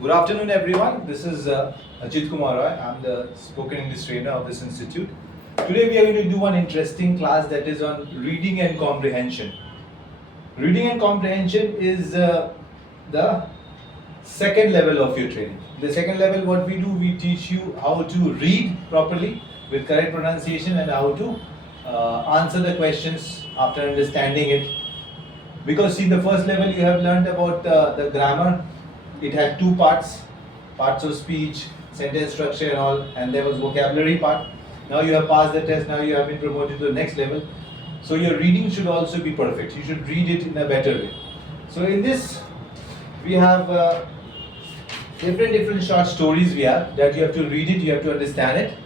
Good afternoon, everyone. This is Ajit Kumar Roy. I'm the spoken English trainer of this institute. Today, we are going to do one interesting class that is on reading and comprehension. Reading and comprehension is the second level of your training. The second level, what we do, we teach you how to read properly with correct pronunciation and how to answer the questions after understanding it. Because see, the first level you have learned about the grammar. It had two parts of speech, sentence structure and all, and there was vocabulary part. Now you have passed the test, now you have been promoted to the next level. So your reading should also be perfect. You should read it in a better way. So in this, we have different short stories we have that you have to read it, you have to understand it.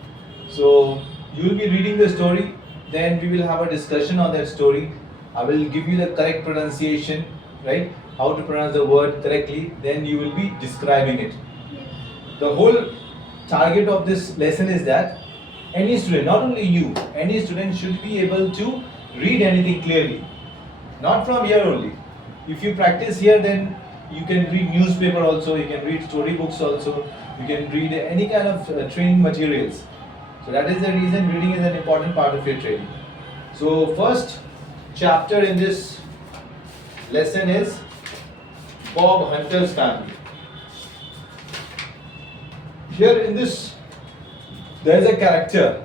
So you will be reading the story, then we will have a discussion on that story. I will give you the correct pronunciation, right? How to pronounce the word correctly, then you will be describing it. The whole target of this lesson is that any student, not only you, any student should be able to read anything clearly. Not from here only. If you practice here, then you can read newspaper also, you can read storybooks also, you can read any kind of training materials. So that is the reason reading is an important part of your training. So first chapter in this lesson is Bob Hunter's family. Here in this, there is a character.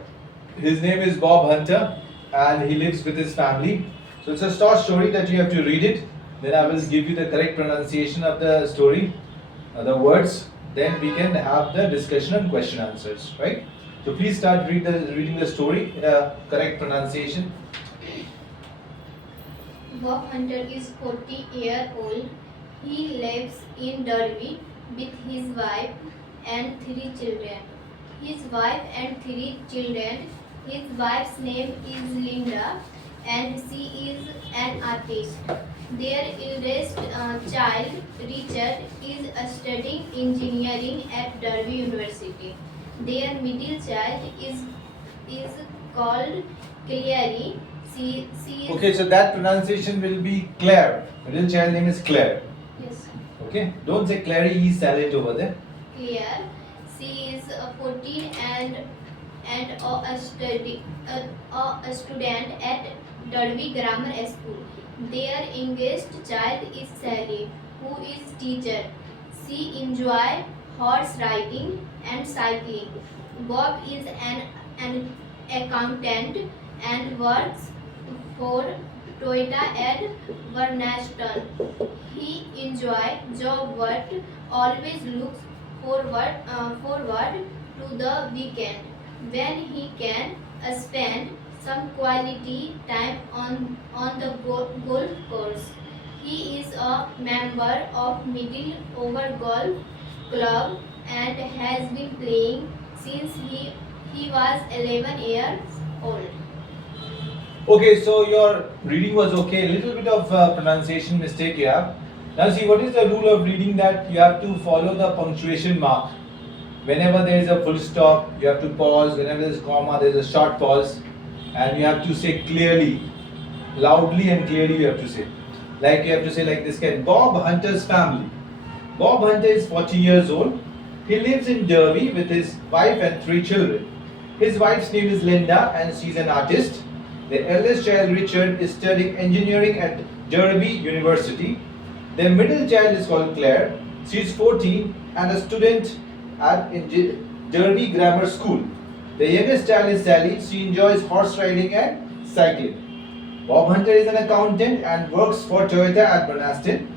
His name is Bob Hunter and he lives with his family. So it's a short story that you have to read it. Then I will give you the correct pronunciation of the story, the words. Then we can have the discussion and question answers, right? So please start reading the story in a correct pronunciation. Bob Hunter is 40 years old. He lives in Derby with his wife and 3 children. His wife and 3 children. His wife's name is Linda and she is an artist. Their eldest child, Richard, is studying engineering at Derby University. Their middle child is called Clary. She is Okay, so that pronunciation will be Claire. Middle child name is Claire. yes, Okay, don't say Clary, E silent over there. Claire. She is 14 and a student at Derby Grammar School. Their youngest child is Sally, who is teacher. She enjoys horse riding and cycling. Bob is an accountant and works for Toyota at Burnaston. He enjoys job but always looks forward to the weekend when he can spend some quality time on the golf course. He is a member of Middle Over Golf Club and has been playing since he was 11 years old. Okay, so your reading was okay. A little bit of pronunciation mistake you have. Now see, what is the rule of reading? That you have to follow the punctuation mark. Whenever there is a full stop, you have to pause. Whenever there is a comma, there is a short pause. And you have to say clearly, loudly and clearly you have to say. Like you have to say like this, Bob Hunter's family. Bob Hunter is 40 years old. He lives in Derby with his wife and 3 children. His wife's name is Linda and she's an artist. The eldest child, Richard, is studying engineering at Derby University. Their middle child is called Claire. She is 14 and a student at Derby Grammar School. The youngest child is Sally. She enjoys horse riding and cycling. Bob Hunter is an accountant and works for Toyota at Burnaston.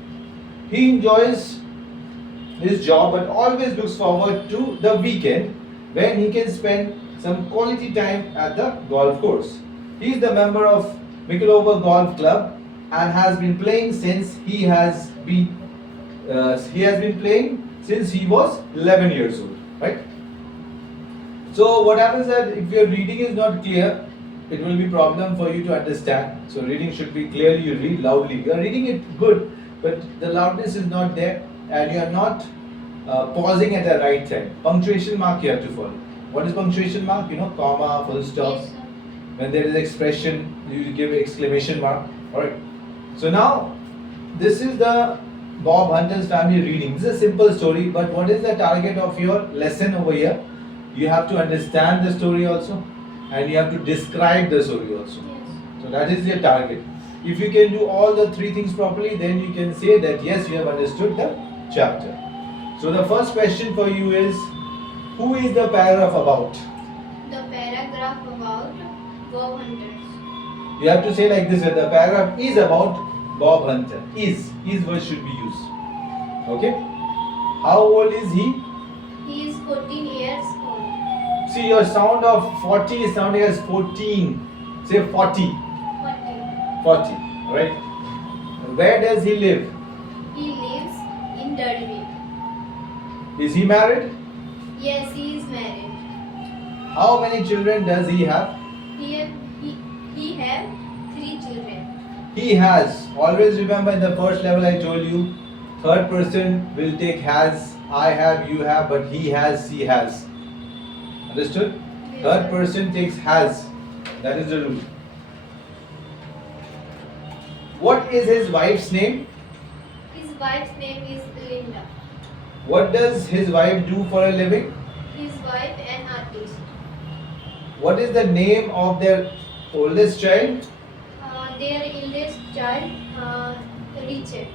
He enjoys his job but always looks forward to the weekend when he can spend some quality time at the golf course. He is the member of Mickleover Golf Club and has been playing since he has been playing since he was 11 years old, right? So what happens that if your reading is not clear, it will be problem for you to understand. So reading should be clearly, you read loudly. You are reading it good, but the loudness is not there and you are not pausing at the right time. Punctuation mark you have to follow. What is punctuation mark? You know, comma, full stop. Yes, sir. When there is expression, you give exclamation mark. Alright. So now this is the Bob Hunter's family reading. This is a simple story, but what is the target of your lesson over here? You have to understand the story also, and you have to describe the story also. Yes. So that is your target. If you can do all the three things properly, then you can say that yes, you have understood the chapter. So the first question for you is, who is the paragraph about? The paragraph about Bob Hunters. You have to say like this: the paragraph is about Bob Hunter. Is word should be used. Okay. How old is he? He is 14 years old. See, your sound of 40 is sounding as 14. Say 40. 40. 40. Right. Where does he live? He lives in Derby. Is he married? Yes, he is married. How many children does he have? He have 3 children. He has. Always remember, in the first level I told you, third person will take has, I have, you have, but he has, she has. Understood? Yes, Third sir. person takes has. That is the rule. What is his wife's name? His wife's name is Linda. What does his wife do for a living? His wife an artist. What is the name of their oldest child? Their eldest child, Richard.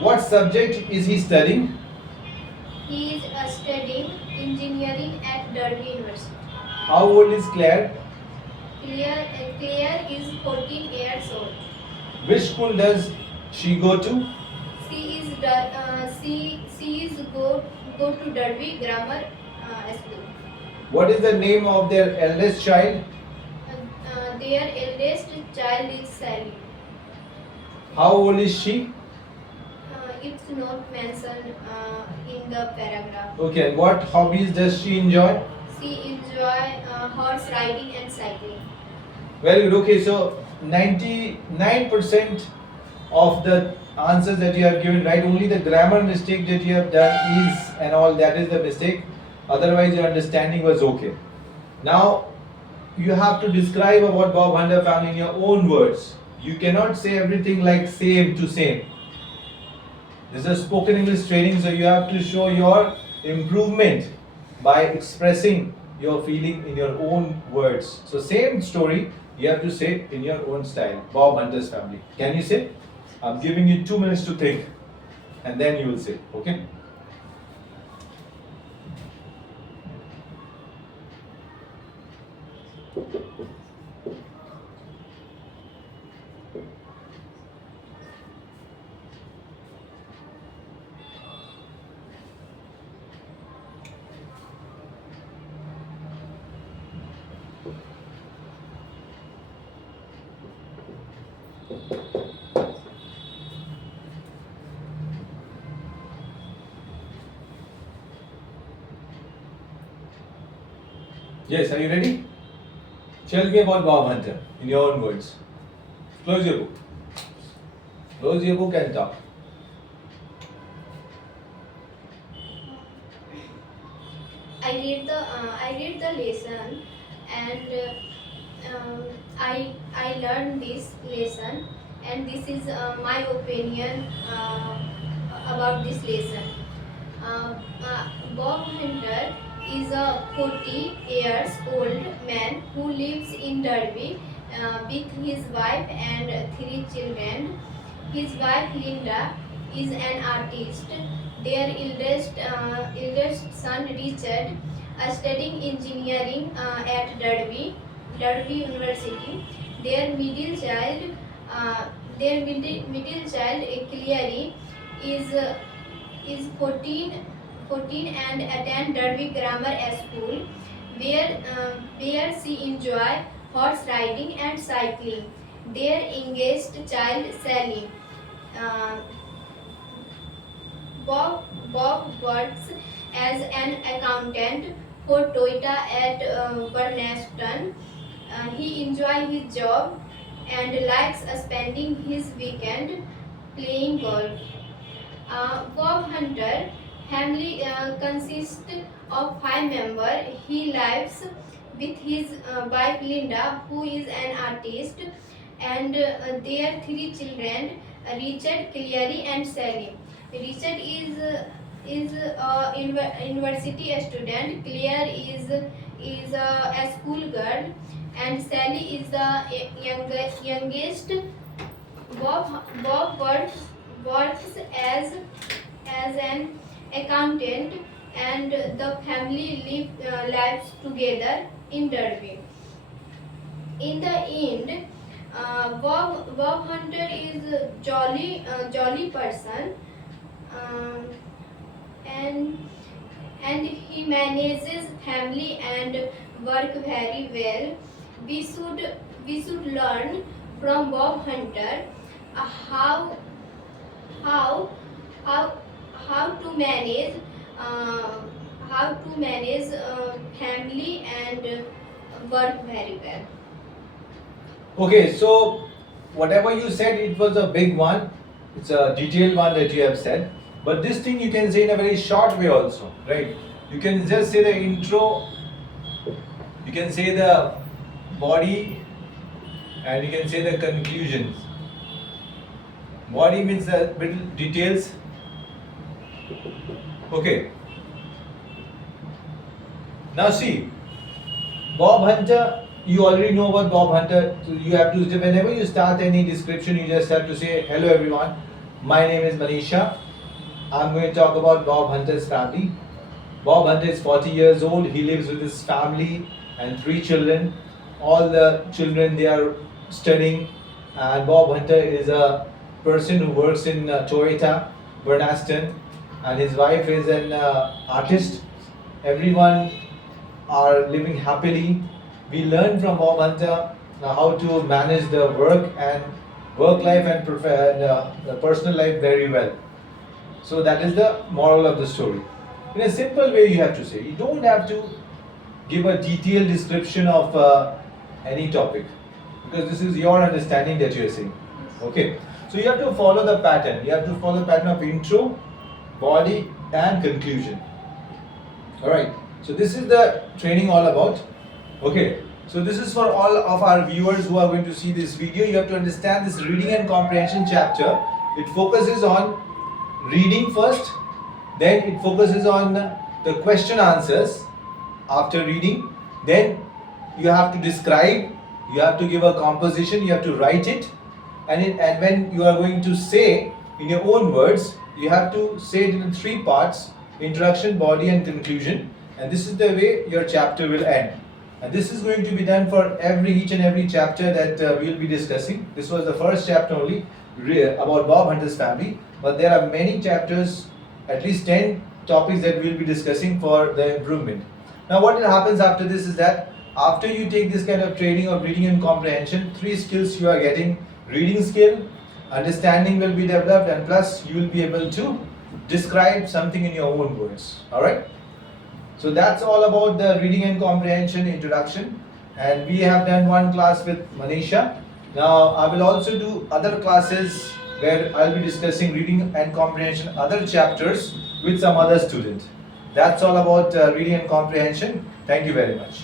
What subject is he studying? He is studying engineering at Derby University. How old is Claire? Claire is 14 years old. Which school does she go to? She is go to Derby Grammar School. What is the name of their eldest child? Their eldest child is Sally. How old is she? It's not mentioned in the paragraph. Okay, and what hobbies does she enjoy? She enjoy horse riding and cycling. Very good. Okay, so 99% of the answers that you have given right, only the grammar mistake that you have done is and all, that is the mistake. Otherwise, your understanding was okay. Now, you have to describe about Bob Hunter family in your own words. You cannot say everything like same to same. This is a spoken English training, so you have to show your improvement by expressing your feeling in your own words. So same story, you have to say in your own style. Bob Hunter's family. Can you say? I'm giving you 2 minutes to think, and then you will say. Okay? Yes, are you ready? Tell me about Bob Hunter in your own words. Close your book. Close your book and talk. I read the lesson, and I learned this lesson, and this is my opinion about this lesson. Bob Hunter is a 40 years old man who lives in Derby with his wife and 3 children. His wife Linda is an artist. Their eldest son Richard studying engineering at Derby University. Their middle child Clary is 14 and attend Derby Grammar School, where she enjoy horse riding and cycling. Their youngest child Sally. Uh, Bob works as an accountant for Toyota at Burnaston. He enjoys his job and likes spending his weekend playing golf. Bob Hunter family consists of 5 members. He lives with his wife Linda, who is an artist, and their 3 children, Richard, Cleary, and Sally. Richard is a university student. Claire is a school girl, and Sally is the youngest. Bob works as an accountant, and the family lives together in Derby. In the end, Bob Hunter is a jolly person, um, and he manages family and work very well. We should learn from Bob Hunter how how how how to manage uh, family and work very well. Okay, so whatever you said, it was a big one. It's a detailed one that you have said. But this thing you can say in a very short way also, right? You can just say the intro, you can say the body, and you can say the conclusions. Body means the little details. Okay. Now see, Bob Hunter, you already know about Bob Hunter. So you have to, whenever you start any description, you just have to say, hello everyone, my name is Manisha. I'm going to talk about Bob Hunter's family. Bob Hunter is 40 years old. He lives with his family and 3 children. All the children, they are studying. And Bob Hunter is a person who works in Toyota, Burnaston. And his wife is an artist. Everyone are living happily. We learn from Bob Hunter how to manage the work life and the personal life very well. So that is the moral of the story. In a simple way, you have to say. You don't have to give a detailed description of any topic, because this is your understanding that you are saying. Okay. So you have to follow the pattern. You have to follow the pattern of intro, body, and conclusion. All right. So this is the training all about. Okay. So this is for all of our viewers who are going to see this video. You have to understand this reading and comprehension chapter. It focuses on reading first, then it focuses on the question answers after reading. Then you have to describe, you have to give a composition, you have to write it, and when you are going to say in your own words, you have to say it in 3 parts: introduction, body, and conclusion. And this is the way your chapter will end. And this is going to be done for each and every chapter that we will be discussing. This was the first chapter only about Bob Hunter's family, but there are many chapters, at least 10 topics that we will be discussing for the improvement. Now what happens after this is that after you take this kind of training of reading and comprehension, 3 skills you are getting: reading skill, understanding will be developed, and plus you will be able to describe something in your own words. Alright? So that's all about the reading and comprehension introduction, and we have done one class with Manisha. Now I will also do other classes where I'll be discussing reading and comprehension, other chapters with some other student. That's all about reading and comprehension. Thank you very much.